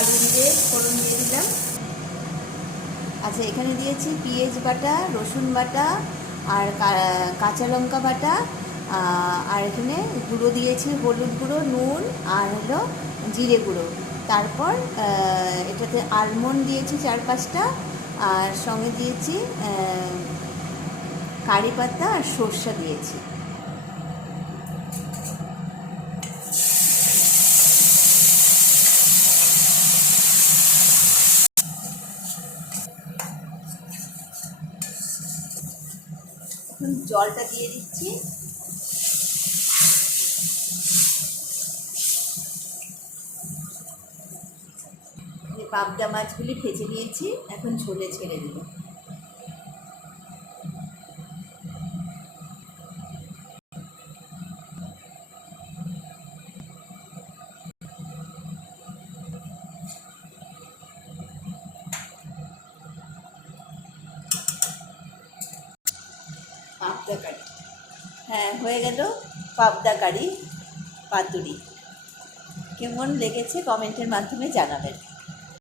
কালো জিরে ফোড়ন দিয়ে দিলাম। আচ্ছা, এখানে দিয়েছি পেঁয়াজ বাটা, রসুন বাটা আর কাঁচা লঙ্কা বাটা, আর এখানে গুঁড়ো দিয়েছি হলুদ গুঁড়ো, নুন আর হলো জিরে গুঁড়ো। তারপর এটাতে আলমন্ড দিয়েছি 4-5টা, আর সঙ্গে দিয়েছি কারি পাতা আর সর্ষা দিয়েছি। এখন জলটা দিয়ে দিচ্ছি। পাবদা মাছগুলি ভেজে নিয়েছি, এখন ঝোলে ছেড়ে দেব। পাবদা কারি, হ্যাঁ হয়ে গেল পাবদা কারি পাতুরি। কেমন লেগেছে কমেন্টের মাধ্যমে জানাবেন।